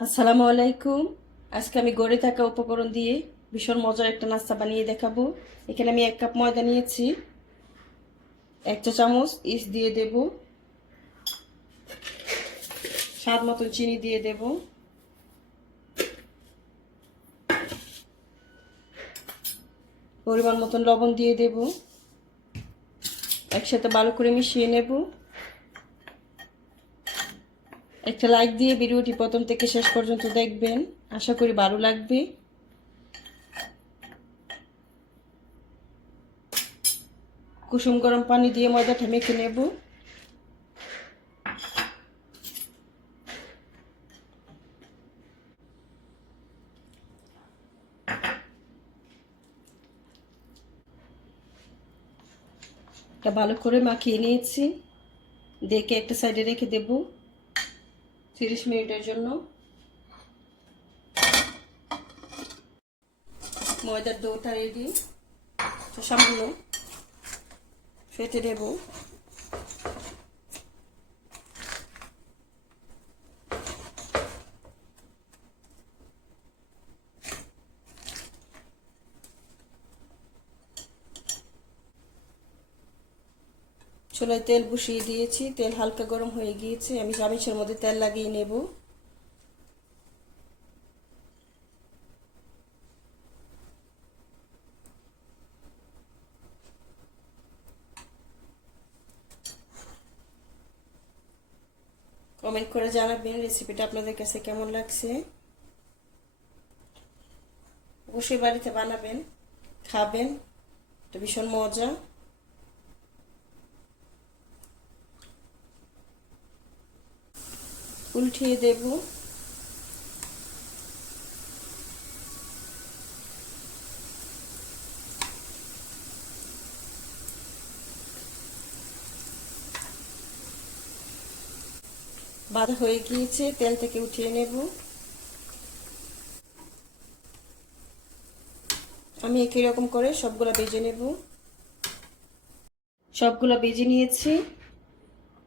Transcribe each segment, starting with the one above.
আসসালামু আলাইকুম। আজকে আমি গড়ে থাকা উপকরণ দিয়ে ভীষণ মজার একটা নাস্তা বানিয়ে দেখাবো। এখানে আমি এক কাপ ময়দা নিয়েছি। এক চা চামচ ইস দিয়ে দেব। স্বাদ মতন চিনি দিয়ে দেব। পরিমাণ মতন লবণ দিয়ে দেব। একসাথে ভালো করে মিশিয়ে নেব। একটা লাইক দিয়ে ভিডিওটি প্রথম থেকে শেষ পর্যন্ত দেখবেন। আশা করি ভালো লাগবে। কুসুম গরম পানি দিয়ে ময়দাটা মেখে নেব। ভালো করে মাখিয়ে নিয়েছি। দেখে একটা সাইডে রেখে দেবো। তিরিশ মিনিটের জন্য। ময়দার ডোটা রেডি। সামান্য ফেটে দেব চুলায় তেল বসিয়ে দিয়েছি। তেল হালকা গরম হয়ে গিয়েছে। আমি চামিচের মধ্যে তেল লাগিয়ে নেব। কমেন্ট করে জানাবেন রেসিপিটা আপনাদের কাছে কেমন লাগছে। অবশ্যই বাড়িতে বানাবেন, খাবেন। এটা ভীষণ মজা। উল্টিয়ে দেব। বাঁধা হয়ে গিয়েছে, তেল থেকে উঠিয়ে নেব। আমি একই রকম করে সবগুলো বেজে নেব। সবগুলো বেজে নিয়েছি।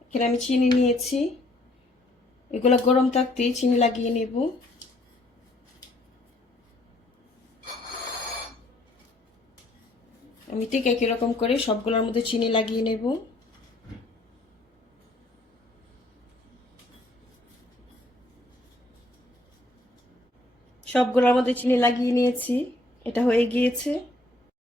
এখানে আমি চিনি নিয়েছি। এগুলো গরম থাকতেই চিনি লাগিয়ে নেব। আমি ঠিক একই রকম করে সবগুলোর মধ্যে চিনি লাগিয়ে নেব। সবগুলোর মধ্যে চিনি লাগিয়ে নিয়েছি। এটা হয়ে গিয়েছে।